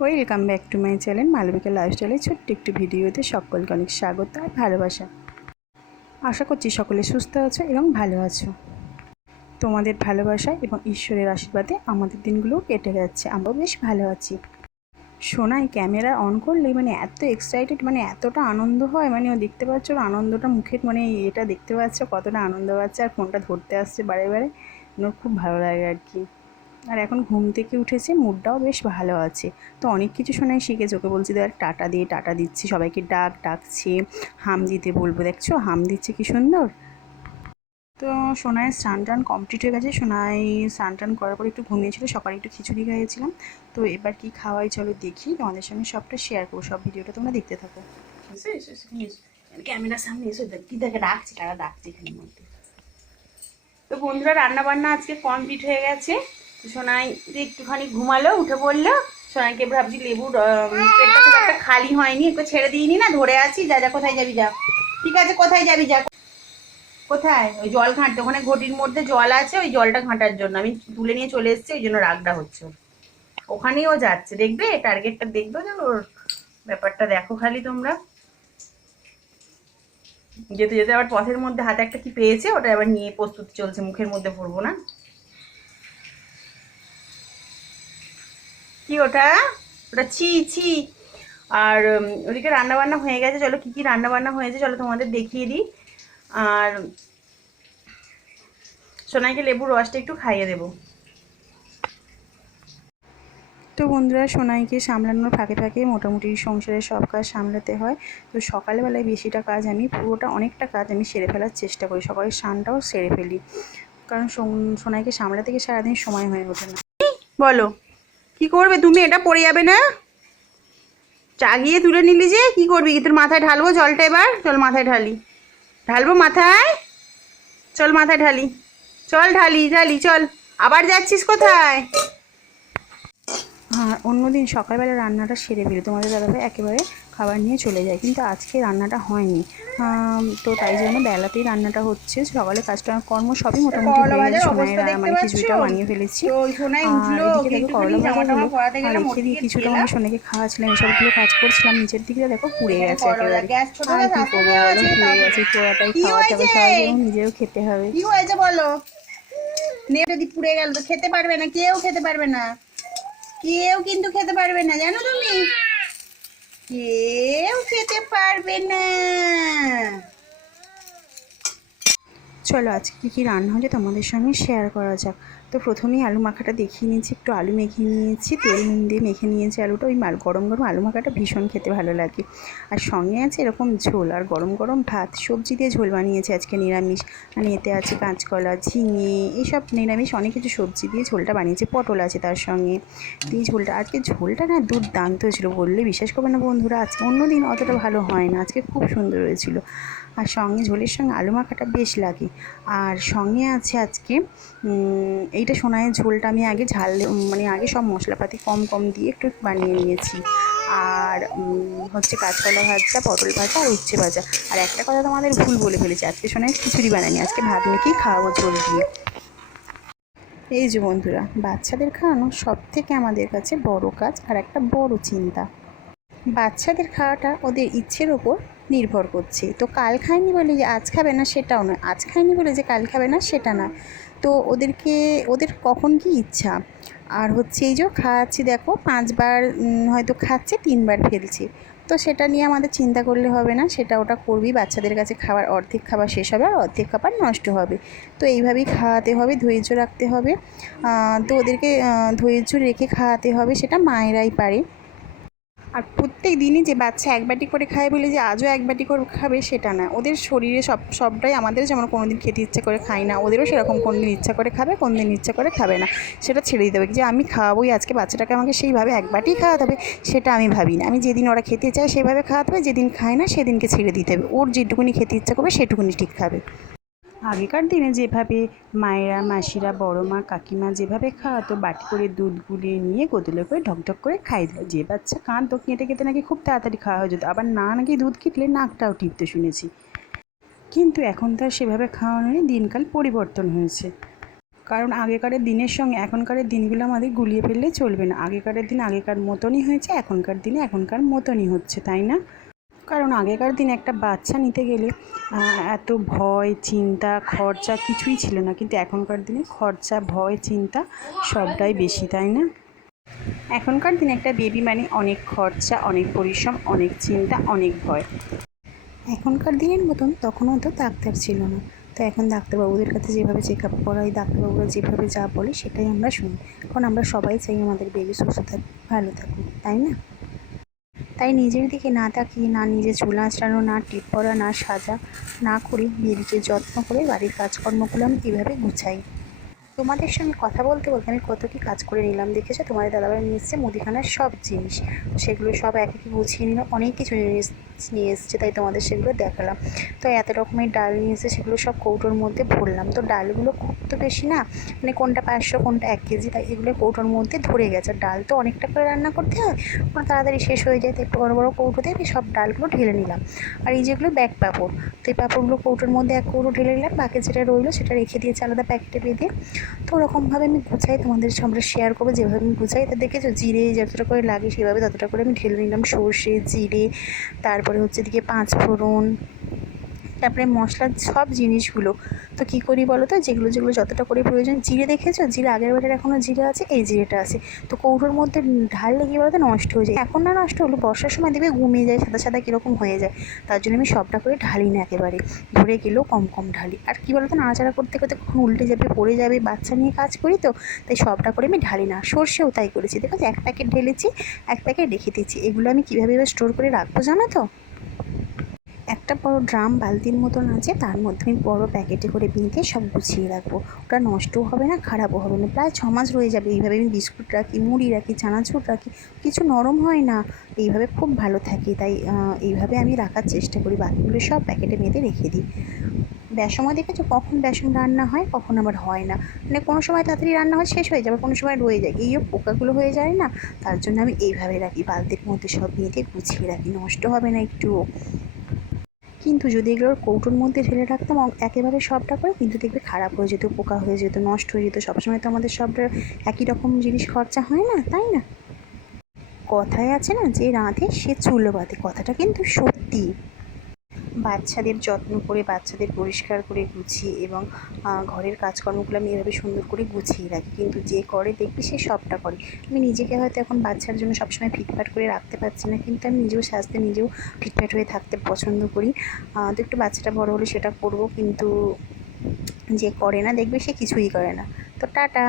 Welcome back to my channel Malabika লাইফস্টাইলের ছোট্ট একটু ভিডিওতে সকলকে অনেক স্বাগত আর ভালোবাসা। আশা করছি সকলে সুস্থ আছো এবং ভালো আছো। তোমাদের ভালোবাসা এবং ঈশ্বরের আশীর্বাদে আমাদের দিনগুলো কেটে যাচ্ছে, আমরাও বেশ ভালো আছি। সোনাই ক্যামেরা অন করলে মানে এত এক্সাইটেড মানে এতটা আনন্দ হয় মানে ও দেখতে পাচ্ছ আনন্দটা মুখের মানে এটা দেখতে পাচ্ছ কতটা আনন্দ পাচ্ছে আর ফোনটা ধরতে আসছে বারে বারে। ওর খুব ভালো লাগে আর কি। আর এখন ঘুম থেকে উঠেছে মুডটাও বেশ ভালো আছে। তো অনেক কিছু শোনাই শিখেছে। ওকে বলছি দেখ টাটা দিয়ে টাটা দিচ্ছি সবাইকে ডাক ডাকছে হাম দিতে বলব। দেখছ হাম দিচ্ছে কি সুন্দর। তো সোনায় স্নান টান কমপ্লিট হয়ে গেছে। সোনায় স্নান টান করার পর একটু ঘুমিয়েছিল সকালে একটু খিচুড়ি খাইয়েছিলাম। তো এবার কি খাওয়াই চলো দেখি তোমাদের সঙ্গে সবটা শেয়ার করব। সব ভিডিওটা তোমরা দেখতে থাকো। ক্যামেরার সামনে এসে দেখ কি দেখে ডাকছে তারা ডাকছে এখানের মধ্যে। তো বন্ধুরা রান্না বান্না আজকে কমপ্লিট হয়ে গেছে। সোনাই একটুখানি ঘুমালো, উঠে পড়ল সোনাইকে ভাবছি লেবুর পেটটা খালি হয়নি একটু ছেড়ে দিইনি না, ধরে আছি, যা যা, কোথায় যাবি, যা। ঠিক আছে, কোথায় যাবি, যা। কোথায়? ওই জল ঘাঁটতে, ওখানে ঘটির মধ্যে জল আছে, ওই জলটা ঘাঁটার জন্য। আমি তুলে নিয়ে চলে এসেছি, ওই জন্য রাগটা হচ্ছে। ওখানেই ও যাচ্ছে। দেখবে, টার্গেটটা দেখবে যেন ওর ব্যাপারটা দেখো খালি তোমরা। যেতে যেতে আবার পথের মধ্যে হাতে একটা কি পেয়েছে, ওটা আবার নিয়ে প্রস্তুতি চলছে, মুখের মধ্যে ভরবো না। কি ওটা? ওটা ছি ছি। আর ওদিকে রান্না বান্না হয়ে গেছে। চলো কি কি রান্নাবান্না হয়েছে চলো তোমাদের দেখিয়ে দিই। আর সোনাইকে লেবুর রসটা একটু খাইয়ে দেবো। তো বন্ধুরা সোনাইকে সামলানোর ফাঁকে ফাঁকে মোটামুটি সংসারের সব কাজ সামলাতে হয়। তো সকালবেলায় বেশিটা কাজ আমি পুরোটা অনেকটা কাজ আমি সেরে ফেলার চেষ্টা করি। সকালের স্নানটাও সেরে ফেলি। কারণ সোন- সোনাইকে সামলাতে গিয়ে সারাদিন সময় হয়ে ওঠে না। বলো। কি করবে? তুমি এটা পড়ে যাবে না? চাগিয়ে তুলে নিলি যে, কি করবি? তোর মাথায় ঢালবো জলটা এবার? চল মাথায় ঢালি। ঢালবো মাথায়? চল মাথায় ঢালি। চল ঢালি ঢালি, চল। আবার যাচ্ছিস কোথায়? হ্যাঁ অন্যদিন সকালবেলা রান্নাটা সেরে ফেলি। তোমাদের দাদাভাই একেবারে খাবার নিয়ে চলে যায় কিন্তু আজকে রান্নাটা হয়নি। তো তাই জন্য বেলাতেই রান্নাটা হচ্ছে। সকালে কাজটা কর্ম সবই মোটামুটি হয়ে গেছে। সোনাইয়ের মানে খিচুড়িটা বানিয়ে ফেলেছি। আর এদিকে দেখো করলা ভাজাগুলো রেখে দিয়ে কিছুটা আমি সোনাকে খাওয়াছিলাম এসবগুলো কাজ করছিলাম নিচের দিকে দেখো পুড়ে গেছে একেবারে। আর কি করব বলো? পুড়ে গেছে পোড়াটাই খাওয়াতে হবে সবাই নিজেও খেতে হবে। কি হয়েছে বলো? যদি পুড়ে গেল তো খেতে পারবে না কেউ খেতে পারবে না। কেউ কিন্তু খেতে পারবে না জানো তুমি? কেউ খেতে পারবে না। চলো আজকে কি কী রান্না হলে তোমাদের সঙ্গে শেয়ার করা যাক। তো প্রথমেই আলু মাখাটা দেখিয়ে নিয়েছি, একটু আলু মেখে নিয়েছি, তেল নুন দিয়ে মেখে নিয়েছি আলুটা। ওই গরম গরম আলু মাখাটা ভীষণ খেতে ভালো লাগে। আর সঙ্গে আছে এরকম ঝোল, আর গরম গরম ভাত, সবজি দিয়ে ঝোল বানিয়েছি আজকে নিরামিষ। মানে এতে আছে কাঁচকলা, ঝিঙে এইসব নিরামিষ অনেক কিছু সবজি দিয়ে ঝোলটা বানিয়েছি, পটল আছে তার সঙ্গে। দিয়ে ঝোলটা, আজকে ঝোলটা না দুর্দান্ত ছিল বললে বিশ্বাস করবে না বন্ধুরা, আজকে অন্য দিন অতটা ভালো হয় না, আজকে খুব সুন্দর হয়েছিল। আর সঙ্গে ঝোলের সঙ্গে আলু মাখাটা বেশ লাগে। আর সঙ্গে আছে আজকে এইটা সোনায় ঝোলটা আমি আগে ঝাল মানে আগে সব মশলাপাতি কম কম দিয়ে একটু বানিয়ে নিয়েছি। আর হচ্ছে কাঁচকলা ভাজা, পটল ভাজা আর উচ্ছে ভাজা। আর একটা কথা তোমাদের ভুল বলে ফেলেছি, আজকে সোনায় খিচুড়ি বানাইনি আজকে ভাত মেখেই খাওয়াবো ঝোল দিয়ে। এই যে বন্ধুরা, বাচ্চাদের খাওয়ানো সব থেকে আমাদের কাছে বড় কাজ আর একটা বড় চিন্তা। বাচ্চাদের খাওয়াটা ওদের ইচ্ছের ওপর নির্ভর করছে। তো কাল খায়নি বলে যে আজ খাবে না সেটাও নয়। আজ খায়নি বলে যে কাল খাবে না সেটা না। তো ওদেরকে, ওদের কখন কি ইচ্ছা? আর হচ্ছে এই যে খাওয়াচ্ছি দেখো, পাঁচবার হয়তো খাচ্ছে, তিনবার ফেলছে। তো সেটা নিয়ে আমাদের চিন্তা করলে হবে না, সেটা ওটা করবি, বাচ্চাদের কাছে খাবার, অর্ধেক খাবার শেষ হবে আর অর্ধেক খাবার নষ্ট হবে। তো এইভাবেই খাওয়াতে হবে, ধৈর্য রাখতে হবে। তো ওদেরকে ধৈর্য রেখে খাওয়াতে হবে, সেটা মায়েরাই পারে। আর প্রত্যেক দিনই যে বাচ্চা এক বাটি করে খায় বলে যে আজও এক বাটি করে খাবে, সেটা না। ওদের শরীরে সব, সবটাই আমাদের যেমন কোনো দিন খেতে ইচ্ছে করে খাই না, ওদেরও সেরকম কোনো দিন ইচ্ছা করে খাবে কোনো দিন ইচ্ছা করে খাবে না। সেটা ছেড়ে দিতে হবে যে আমি খাওয়াবোই, আজকে বাচ্চাটাকে আমাকে সেইভাবে এক বাটি খাওয়াতে হবে, সেটা আমি ভাবি না। আমি যেদিন ওরা খেতে চায় সেভাবে খাওয়াতে হবে, যেদিন খায় না সেদিনকে ছেড়ে দিতে হবে। ওর যেটুকুনি খেতে ইচ্ছা করবে, সেটুকুনি ঠিক খাবে। আগেকার দিনে যেভাবে মায়েরা, মাসিরা বড় মা কাকিমা যেভাবে খাওয়াতো, বাটি করে দুধ গুলিয়ে নিয়ে গোদলে করে ঢকঢক করে খাই দিল যে বাচ্চা কাঁদতো কেটে কেটে নাকি খুব তাড়াতাড়ি খাওয়া হয়ে যেত। আবার না নাকি দুধ কিটলে নাকটাও টিপতে শুনেছি। কিন্তু এখন তো আর সেভাবে খাওয়ানো নেই, দিনকাল পরিবর্তন হয়েছে। কারণ আগেকারের দিনের সঙ্গে এখনকারের দিনগুলো আমাদের গুলিয়ে ফেললে চলবে না। আগেকারের দিন আগেকার মতনই হয়েছে, এখনকার দিনে এখনকার মতনই হচ্ছে, তাই না? কারণ আগেকার দিনে একটা বাচ্চা নিতে গেলে এত ভয়, চিন্তা, খরচা কিছুই ছিল না। কিন্তু এখনকার দিনে খরচা, ভয়, চিন্তা সবটাই বেশি, তাই না? এখনকার দিনে একটা বেবি মানে অনেক খরচা, অনেক পরিশ্রম, অনেক চিন্তা, অনেক ভয়। এখনকার দিনের মতন তখন অত ডাক্তার ছিল না। তো এখন ডাক্তারবাবুদের কাছে যেভাবে চেক আপ করাই, ডাক্তারবাবুরা যেভাবে যা বলে সেটাই আমরা শুনি। কারণ আমরা সবাই চাই আমাদের বেবি সুস্থ থাকুক ভালো থাকুক, তাই না? তাই নিজের দিকে না তাকিয়ে, না নিজে চুল আঁচড়ানো, না টিপ পরা, না সাজা, না করে বিয়েকে যত্ন করে বাড়ির কাজকর্মগুলো আমি কীভাবে গুছাই? তোমাদের সঙ্গে কথা বলতে বলতে আমি কত কী কাজ করে নিলাম, দেখেছ? তোমাদের দাদাবাড়ি নিয়ে এসছে মুদিখানার সব জিনিস। সেগুলো সব এক একে গুছিয়ে নিলাম অনেক কিছু জিনিস নিয়ে এসছে, তাই তোমাদের সেগুলো দেখালাম। তো এত রকমের ডাল নিয়ে এসে সেগুলো সব কৌটোর মধ্যে ভরলাম। তো ডালগুলো খুব তো বেশি না মানে কোনটা পাঁচশো, কোনটা এক কেজি, তাই এগুলো কৌটোর মধ্যে ধরে গেছে। ডাল তো অনেকটা করে রান্না করতে হয়, ওরা তাড়াতাড়ি শেষ হয়ে যায় তো একটু বড়ো বড়ো কৌটোতে আমি সব ডালগুলো ঢেলে নিলাম। আর এই যেগুলো ব্যাগ পাঁপড়, তো এই পাঁপড়গুলো কৌটোর মধ্যে এক কৌটো ঢেলে নিলাম, বাকি যেটা রইল সেটা রেখে দিয়েছি আলাদা প্যাকেটে বেঁধে। তো ওরকমভাবে আমি গুছাই, তোমাদের আমরা শেয়ার করব, যেভাবে আমি গুছাই, তা দেখেছ? জিরে যতটা করে লাগে সেভাবে ততটা করে আমি ঢেলে নিলাম, সর্ষে, জিরে তারপরে হচ্ছে এদিকে পাঁচ ফোড়ন তারপরে মশলার সব জিনিসগুলো। তো কী করি বলো তো? যেগুলো যেগুলো যতটা করে প্রয়োজন। জিরে দেখেছ? জিরে আগের বারের এখনও জিরে আছে, এই জিরেটা আছে। তো কৌটোর মধ্যে ঢাললে কী বলতো নষ্ট হয়ে যায়। এখন না নষ্ট হলো, বর্ষার সময় দেখবে ঘুমিয়ে যায়, সাদা সাদা কীরকম হয়ে যায়। তার জন্য আমি সবটা করে ঢালি না একেবারে। ধরে গেলেও কম কম ঢালি। আর কী বলতো নাড়াচাড়া করতে করতে কখন উল্টে যাবে, পড়ে যাবে, বাচ্চা নিয়ে কাজ করি তো, তাই সবটা করে আমি ঢালি না। সর্ষেও তাই করেছি। দেখো এক প্যাকেট ঢেলেছি, এক প্যাকেট রেখে দিচ্ছি এগুলো আমি কীভাবে এবার স্টোর করে রাখব জানো তো? একটা বড় ড্রাম বালতির মতন আছে, তার মধ্যে আমি বড় প্যাকেটে করে বেঁধে সব গুছিয়ে রাখব। ওটা নষ্টও হবে না, খারাপও হবে না। প্রায় ছ মাস রয়ে যাবে, এইভাবে আমি বিস্কুট রাখি, মুড়ি রাখি, চানাচুর রাখি, কিছু নরম হয় না। এইভাবে খুব ভালো থাকে, তাই এইভাবে আমি রাখার চেষ্টা করি। বাকিগুলো সব প্যাকেটে বেঁধে রেখে দিই। বেসময় দেখেছ কখন বেসন রান্না হয়, কখন আবার হয় না। মানে কোনো সময় তাড়াতাড়ি রান্না হয়, শেষ হয়ে যাবে, কোনো সময় রয়ে যায়। এইও পোকাগুলো হয়ে যায় না, তার জন্য আমি এইভাবে রাখি। বালতির মধ্যে সব বেঁধে গুছিয়ে রাখি, নষ্ট হবে না একটুও। কিন্তু যদি এগুলোর কৌটোর মধ্যে ঢেলে রাখতাম একেবারে সবটা করে কিন্তু দেখবে খারাপ হয়ে যেত, পোকা হয়ে যেত, নষ্ট হয়ে যেত। সবসময় তো আমাদের সবটা একই রকম জিনিস খরচা হয় না, তাই না? কথায় আছে না, যে রাঁধে সে চুলো বাঁধে কথাটা কিন্তু সত্যি। বাচ্চাদের যত্ন করে, বাচ্চাদের পরিষ্কার করে গুছিয়ে এবং ঘরের কাজকর্মগুলো আমি এভাবে সুন্দর করে গুছিয়ে রাখি। কিন্তু যে করে দেখবি সে সবটা করে। আমি নিজেকে হয়তো এখন বাচ্চার জন্য সবসময় ফিটফাট করে রাখতে পারছি না, কিন্তু আমি নিজেও সাজতে নিজেও ফিটফাট হয়ে থাকতে পছন্দ করি। তো একটু বাচ্চাটা বড় হলে সেটা করব, কিন্তু যে করে না, দেখবে সে কিছুই করে না। তো টাটা!